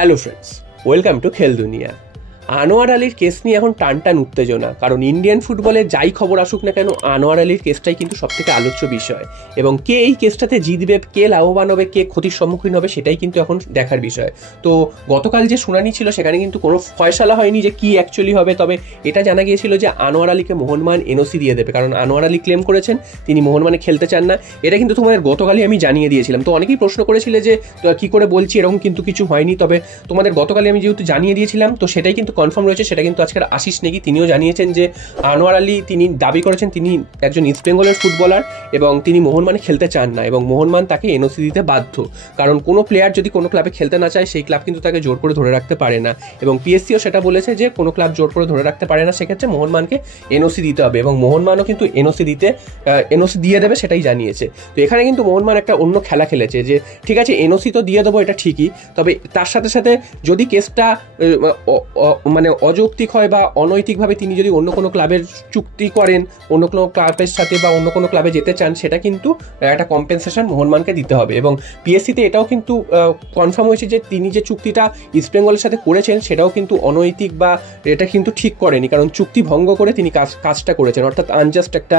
Hello friends, welcome to খেল দুনিয়া। আনোয়ার আলীর কেস নিয়ে এখন টান টান উত্তেজনা, কারণ ইন্ডিয়ান ফুটবলে যাই খবর আসুক না কেন আনোয়ার আলীর কেসটাই কিন্তু সবথেকে আলোচ্য বিষয়, এবং কে এই কেসটাতে জিতবে, কে লাভবান হবে, কে ক্ষতির সম্মুখীন হবে, সেটাই কিন্তু এখন দেখার বিষয়। তো গতকাল যে শুনানি ছিল সেখানে কিন্তু কোনো ফয়সালা হয়নি যে কি অ্যাকচুয়ালি হবে, তবে এটা জানা গিয়েছিল যে আনোয়ার আলীকে মোহনবাগান এনওসি দিয়ে দেবে, কারণ আনোয়ার আলী ক্লেম করেছেন তিনি মোহনবাগানে খেলতে চান না। এটা কিন্তু তোমাদের গতকালই আমি জানিয়ে দিয়েছিলাম। তো অনেকেই প্রশ্ন করেছিলে যে কি করে বলছি, এরকম কিন্তু কিছু হয়নি। তবে তোমাদের গতকালই আমি যেহেতু জানিয়ে দিয়েছিলাম, তো সেটাই কিন্তু কনফার্ম রয়েছে। সেটা কিন্তু আজকের আশিস নেগি তিনিও জানিয়েছেন যে আনোয়ার আলী তিনি দাবি করেছেন তিনি একজন ইস্ট বেঙ্গলের ফুটবলার এবং তিনি মোহনবাগানে খেলতে চান না, এবং মোহনবাগান তাকে এনওসি দিতে বাধ্য। কারণ কোনো প্লেয়ার যদি কোনো ক্লাবে খেলতে না চায় সেই ক্লাব কিন্তু তাকে জোর করে ধরে রাখতে পারে না, এবং পিএসসিও সেটা বলেছে যে কোনো ক্লাব জোর করে ধরে রাখতে পারে না, সেক্ষেত্রে মোহনবাগানকে এনওসি দিতে হবে, এবং মোহনবাগানও কিন্তু এনওসি দিয়ে দেবে সেটাই জানিয়েছে। তো এখানে কিন্তু মোহনবাগান একটা অন্য খেলা খেলেছে যে ঠিক আছে এনওসি তো দিয়ে দেবো, এটা ঠিকই, তবে তার সাথে সাথে যদি কেসটা মানে অযৌক্তিক হয় বা অনৈতিকভাবে তিনি যদি অন্য কোনো ক্লাবের চুক্তি করেন, অন্য কোনো ক্লাবের সাথে বা অন্য কোনো ক্লাবে যেতে চান, সেটা কিন্তু একটা কম্পেনসেশন মোহনবাগানকে দিতে হবে। এবং পিএসসিতে এটাও কিন্তু কনফার্ম হয়েছে যে তিনি যে চুক্তিটা ইস্ট বেঙ্গলের সাথে করেছেন সেটাও কিন্তু অনৈতিক বা এটা কিন্তু ঠিক করেনি, কারণ চুক্তি ভঙ্গ করে তিনি কাজটা করেছেন, অর্থাৎ আনজাস্ট একটা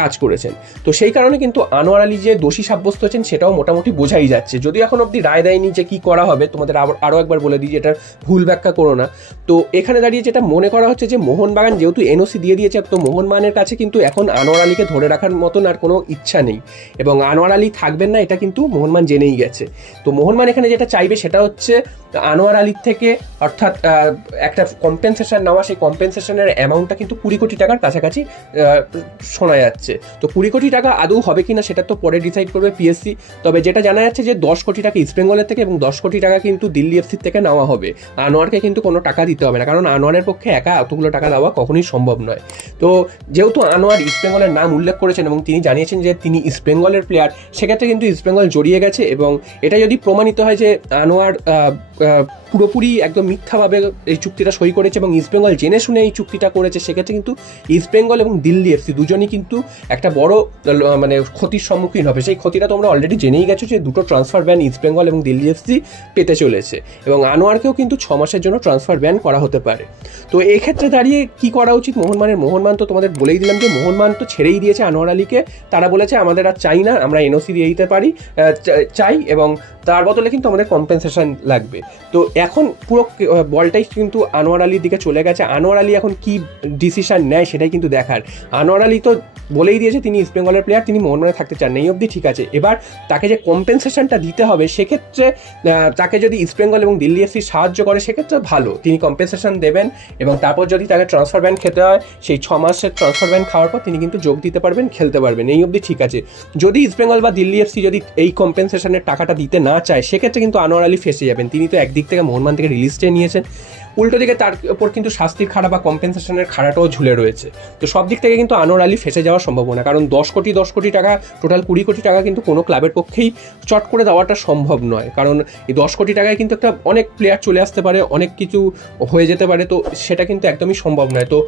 কাজ করেছেন। তো সেই কারণে কিন্তু আনোয়ার আলী যে দোষী সাব্যস্ত হয়েছেন সেটাও মোটামুটি বোঝাই যাচ্ছে, যদিও এখন অবধি রায় দেয়নি যে কি করা হবে। তোমাদের আরও একবার বলে দিই যে এটার ভুল ব্যাখ্যা করো না। তো এখানে দাঁড়িয়ে যেটা মনে করা হচ্ছে যে মোহনবাগান যেহেতু এনওসি দিয়ে দিয়েছে, তো মোহনবাগানের কাছে কিন্তু এখন আনোয়ার আলীকে ধরে রাখার মতন আর কোনো ইচ্ছা নেই, এবং আনোয়ার আলী থাকবেন না এটা কিন্তু মোহনবাগান জেনেই গেছে। তো মোহনবাগান এখানে যেটা চাইবে সেটা হচ্ছে আনোয়ার আলীর থেকে অর্থাৎ একটা কম্পেনসেশন নেওয়া, সেই কম্পেনসেশনের অ্যামাউন্টটা কিন্তু 20 কোটি টাকার কাছাকাছি শোনা যাচ্ছে। তো 20 কোটি টাকা আদৌ হবে কিনা সেটা তো পরে ডিসাইড করবে পিএসসি। তবে যেটা জানা যাচ্ছে যে 10 কোটি টাকা ইস্ট বেঙ্গলের থেকে এবং 10 কোটি টাকা কিন্তু দিল্লি এফসির থেকে নেওয়া হবে। আনোয়ারকে কিন্তু কোনো টাকা দিতে হবে না, কারণ আনোয়ারের পক্ষে একা এতগুলো টাকা দেওয়া কখনোই সম্ভব নয়। তো যেহেতু আনোয়ার ইস্ট বেঙ্গলের নাম উল্লেখ করেছেন এবং তিনি জানিয়েছেন যে তিনি ইস্ট বেঙ্গলের প্লেয়ার, সেক্ষেত্রে কিন্তু ইস্ট বেঙ্গল জড়িয়ে গেছে, এবং এটা যদি প্রমাণিত হয় যে আনোয়ার পুরোপুরি একদম মিথ্যাভাবে এই চুক্তিটা সই করেছে এবং ইস্ট বেঙ্গল জেনে শুনে এই চুক্তিটা করেছে, সেক্ষেত্রে কিন্তু ইস্ট বেঙ্গল এবং দিল্লি এফসি দুজনই কিন্তু একটা বড় মানে ক্ষতির সম্মুখীন হবে। সেই ক্ষতিটা তোমরা অলরেডি জেনেই গেছো যে দুটো ট্রান্সফার ব্যান ইস্ট বেঙ্গল এবং দিল্লি এফসি পেতে চলেছে, এবং আনোয়ারকেও কিন্তু 6 মাসের জন্য ট্রান্সফার ব্যান করা হতে পারে। তো এই ক্ষেত্রে দাঁড়িয়ে কি করা উচিত মোহনবাগান? তো তোমাদের বলেই দিলাম যে মোহনবাগান তো ছেড়েই দিয়েছে আনোয়ার আলীকে, তারা বলেছে আমাদের আর চাই না, আমরা এনওসি দিয়ে দিতে পারি চাই, এবং তার বদলে কিন্তু আমাদের কম্পেনসেশন লাগবে। তো এখন পুরো বলটাই কিন্তু আনোয়ার আলীর দিকে চলে গেছে। আনোয়ার আলী এখন কি ডিসিশন নেয় সেটাই কিন্তু দেখার। আনোয়ার আলী তো বলেই দিয়েছে তিনি ইস্ট বেঙ্গলের প্লেয়ার, তিনি মোহনবাগানে থাকতে চান না, এই অবধি ঠিক আছে। এবার তাকে যে কম্পেনসেশনটা দিতে হবে, সেক্ষেত্রে তাকে যদি ইস্ট বেঙ্গল এবং দিল্লি এফসি সাহায্য করে সেক্ষেত্রে ভালো, তিনি কম্পেনসেশন দেবেন, এবং তারপর যদি তাকে ট্রান্সফার ব্যান খেতে হয় সেই 6 মাসের ট্রান্সফার ব্যান খাওয়ার পর তিনি কিন্তু যোগ দিতে পারবেন, খেলতে পারবেন, এই অবধি ঠিক আছে। যদি ইস্ট বেঙ্গল বা দিল্লি এফসি যদি এই কম্পেনসেশনের টাকাটা দিতে না চায়, সেক্ষেত্রে কিন্তু আনোয়ার আলী ফেসে যাবেন। তিনি তো একদিক থেকে মোহনবাগান থেকে রিলিজ চেয়ে নিয়েছেন, উল্টো দিকে তার উপর কিন্তু শাস্তির খাড়া বা কম্পেনসেশনের খাড়াটাও ঝুলে রয়েছে। তো সব দিক থেকে কিন্তু আনোয়ার আলী ফেসে যাওয়ার সম্ভাবনা, কারণ 10 কোটি টাকা টোটাল 20 কোটি টাকা কিন্তু কোনো ক্লাবের পক্ষেই চট করে দেওয়াটা সম্ভব নয়, কারণ এই 10 কোটি টাকায় কিন্তু একটা অনেক প্লেয়ার চলে আসতে পারে, অনেক কিছু হয়ে যেতে পারে, তো সেটা কিন্তু একদমই সম্ভব নয়। তো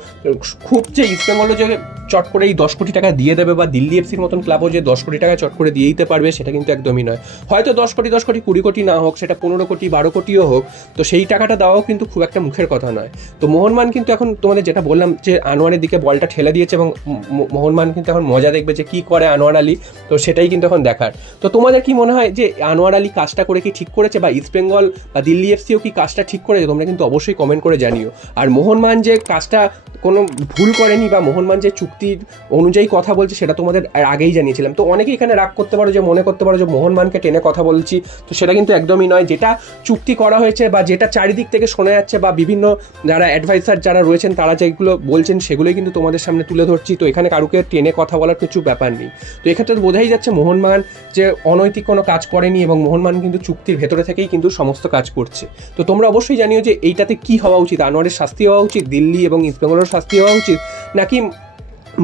খুব যে ইস্ট বেঙ্গলও যে চট করে এই 10 কোটি টাকা দিয়ে দেবে, বা দিল্লি এফসির মতন ক্লাবও যে 10 কোটি টাকা চট করে দিয়ে দিতে পারবে, সেটা কিন্তু একদমই নয়। হয়তো 10 কোটি 20 কোটি না হোক, সেটা 15 কোটি 12 কোটিও হোক, তো সেই টাকাটা দেওয়াও কিন্তু খুব একটা মুখের কথা নয়। তো মোহনবাগান কিন্তু এখন তোমাদের যেটা বললাম যে আনোয়ারের দিকে বলটা ঠেলে দিয়েছে, এবং মোহনবাগান কিন্তু এখন মজা দেখবে যে কি করে আনোয়ার আলী, তো সেটাই কিন্তু এখন দেখার। তো তোমাদের কি মনে হয় যে আনোয়ার আলী কাজটা করে কি ঠিক করেছে, বা ইস্ট বেঙ্গল বা দিল্লি এফসিও কি কাজটা ঠিক করেছে? তোমরা কিন্তু অবশ্যই কমেন্ট করে জানিও। আর মোহনবাগান যে কাজটা কোনো ভুল করেনি বা মোহনবাগান যে চুক্তির অনুযায়ী কথা বলছে সেটা তোমাদের আগেই জানিয়েছিলাম। তো অনেকেই এখানে রাগ করতে পারো, যে মনে করতে পারো যে মোহনবাগানকে টেনে কথা বলছি, তো সেটা কিন্তু একদমই নয়। যেটা চুক্তি করা হয়েছে বা যেটা চারিদিক থেকে শোনা যাচ্ছে, বা বিভিন্ন যারা অ্যাডভাইসার যারা রয়েছেন তারা যেগুলো বলছেন সেগুলোই কিন্তু তোমাদের সামনে তুলে ধরছি। তো এখানে কারুকে টেনে কথা বলার কিছু ব্যাপার নেই। তো এক্ষেত্রে বোঝাই যাচ্ছে মোহনবাগান যে অনৈতিক কোনো কাজ করেনি, এবং মোহনবাগান কিন্তু চুক্তির ভেতরে থেকেই কিন্তু সমস্ত কাজ করছে। তো তোমরা অবশ্যই জানিও যে এইটাতে কি হওয়া উচিত, আনোয়ারের শাস্তি হওয়া উচিত, দিল্লি এবং ইস্ট বেঙ্গলের শাস্তি হওয়া উচিত, নাকি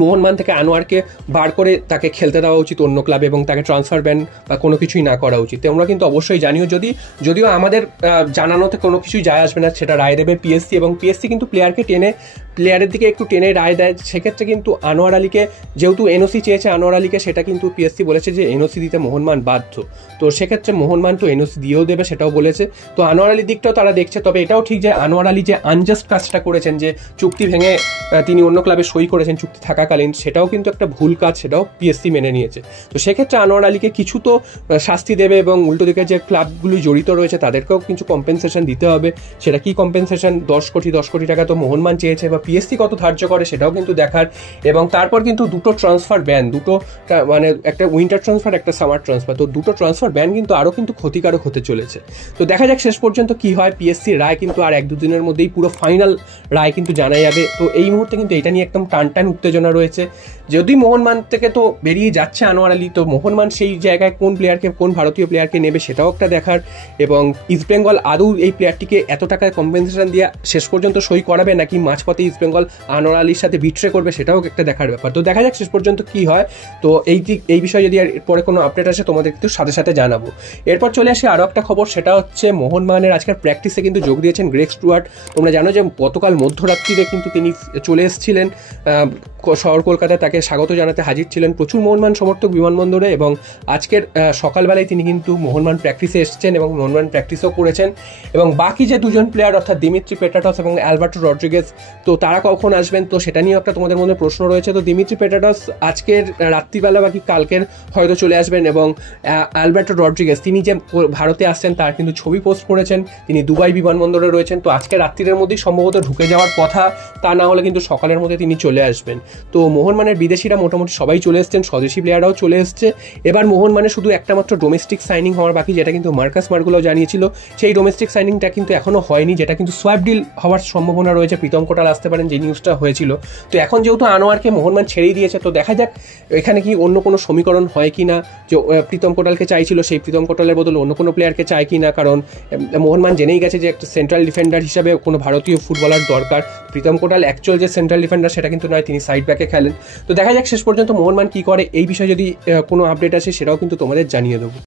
মোহনবাগান থেকে আনোয়ারকে বার করে তাকে খেলতে দেওয়া উচিত অন্য ক্লাবে এবং তাকে ট্রান্সফার ব্যান বা কোনো কিছুই না করা উচিত। তোমরা কিন্তু অবশ্যই জানিও, যদিও আমাদের জানানোতে কোনো কিছুই যায় আসবে না, সেটা রায় দেবে পিএসসি, এবং পিএসসি কিন্তু প্লেয়ারের দিকে একটু টেনে রায় দেয়। সেক্ষেত্রে কিন্তু আনোয়ার আলীকে, যেহেতু এনওসি চেয়েছে আনোয়ার আলীকে, সেটা কিন্তু পিএসসি বলেছে যে এনওসি দিতে মোহনবাগান বাধ্য। তো সেক্ষেত্রে মোহনবাগান তো এনওসি দিয়েও দেবে, সেটাও বলেছে। তো আনোয়ার আলীর দিকটাও তারা দেখছে। তবে এটাও ঠিক যে আনোয়ার আলী যে আনজাস্ট কাজটা করেছেন, যে চুক্তি ভেঙে তিনি অন্য ক্লাবে সই করেছেন চুক্তি থাকাকালীন, সেটাও কিন্তু একটা ভুল কাজ, সেটাও পিএসসি মেনে নিয়েছে। তো সেক্ষেত্রে আনোয়ার আলীকে কিছু তো শাস্তি দেবে, এবং উল্টো দিকে যে ক্লাবগুলি জড়িত রয়েছে তাদেরকেও কিছু কম্পেনসেশন দিতে হবে। সেটা কি কম্পেনসেশন, 10 কোটি টাকা তো মোহনবাগান চেয়েছে, বা পিএসসি কত ধার্য করে সেটাও কিন্তু দেখার। এবং তারপর কিন্তু দুটো ট্রান্সফার ব্যান, মানে একটা উইন্টার ট্রান্সফার, একটা সামার ট্রান্সফার, তো দুটো ট্রান্সফার ব্যান কিন্তু আরও কিন্তু ক্ষতিকারক হতে চলেছে। তো দেখা যাক শেষ পর্যন্ত কি হয়। পিএসসির রায় কিন্তু আর 1-2 দিনের মধ্যেই পুরো ফাইনাল রায় কিন্তু জানা যাবে। তো এই মুহূর্তে কিন্তু এটা নিয়ে একদম টান উত্তেজনা রয়েছে। যদি মোহনবাগান থেকে তো বেরিয়ে যাচ্ছে আনোয়ার আলী, তো মোহনবাগান সেই জায়গায় কোন ভারতীয় প্লেয়ারকে নেবে সেটাও একটা দেখার। এবং ইস্টবেঙ্গল আদৌ এই প্লেয়ারটিকে এত টাকায় কম্পেনসেশন দিয়ে শেষ পর্যন্ত সই করাবে, নাকি মাঝপথে ইস্টবেঙ্গল আনোয়ার আলীর সাথে বিট্রে করবে, সেটাও একটা দেখার ব্যাপার। তো দেখা যাক শেষ পর্যন্ত কি হয়। তো এই বিষয়ে যদি পরে কোনো আপডেট আসে তোমাদের কিন্তু সাথে জানাবো। এরপর চলে আসে আরও একটা খবর, সেটা হচ্ছে মোহনবাগানের আজকের প্র্যাকটিসে কিন্তু যোগ দিয়েছেন গ্রেগ স্টুয়ার্ট। তোমরা জানো যে গতকাল মধ্যরাত্রিরে কিন্তু তিনি চলে এসেছিলেন শহর কলকাতায়, তাকে স্বাগত জানাতে হাজির ছিলেন প্রচুর মোহনবাগান সমর্থক বিমানবন্দরে। এবং আজকের সকালবেলায় তিনি কিন্তু মোহনবাগান প্র্যাকটিসে এসেছেন এবং মোহনবাগান প্র্যাকটিসও করেছেন। এবং বাকি যে দুজন প্লেয়ার, অর্থাৎ দিমিত্রি পেট্রাটস এবং অ্যালবার্টো রড্রিগেজ, তো তারা কখন আসবেন, তো সেটা নিয়েও একটা তোমাদের মধ্যে প্রশ্ন রয়েছে। তো দিমিত্রি পেট্রাটস আজকের রাত্রিবেলা বাকি কালকের হয়তো চলে আসবেন। এবং অ্যালবার্টো রড্রিগেজ তিনি যে ভারতে আসছেন তার কিন্তু ছবি পোস্ট করেছেন, তিনি দুবাই বিমানবন্দরে রয়েছেন। তো আজকে রাত্রির মধ্যেই সম্ভবত ঢুকে যাওয়ার কথা, তা না হলে কিন্তু সকালের মধ্যে তিনি চলে আসবেন। তো মোহনবাগানের বিদেশিরা মোটামুটি সবাই চলে এসছেন, স্বদেশি প্লেয়াররাও চলে এসছে। এবার মোহনবাগানের শুধু একটা মাত্র ডোমেস্টিক সাইনিং হওয়ার বাকি, যেটা কিন্তু মার্কাস মার্গুলাও জানিয়েছিল। সেই ডোমেস্টিক সাইনিংটা কিন্তু এখনও হয়নি, যেটা কিন্তু সোয়াপ ডিল হওয়ার সম্ভাবনা রয়েছে। প্রীতম কোটাল আসতে পারেন, যে নিউজটা হয়েছিল। তো এখন যেহেতু আনোয়ারকে মোহনবাগান ছেড়েই দিয়েছে, তো দেখা যাক এখানে কি অন্য কোনো সমীকরণ হয় কি না। যে প্রীতম কোটালকে চাইছিল, সেই প্রীতম কোটালের বদলে অন্য কোনো প্লেয়ারকে চায় কি না, কারণ মোহনবাগান জেনেই গেছে যে একটা সেন্ট্রাল ডিফেন্ডার হিসাবে কোনো ভারতীয় ফুটবলার দরকার। প্রীতম কোটাল অ্যাকচুয়াল যে সেন্ট্রাল ডিফেন্ডার সেটা কিন্তু নয়, তিনি সাইড ব্যাকে খেলেন। তো দেখা যাক শেষ পর্যন্ত মোহনবাগান কি করে। এই বিষয়ে যদি কোনো আপডেট আসে সেটাও কিন্তু তোমাদের জানিয়ে দেবো।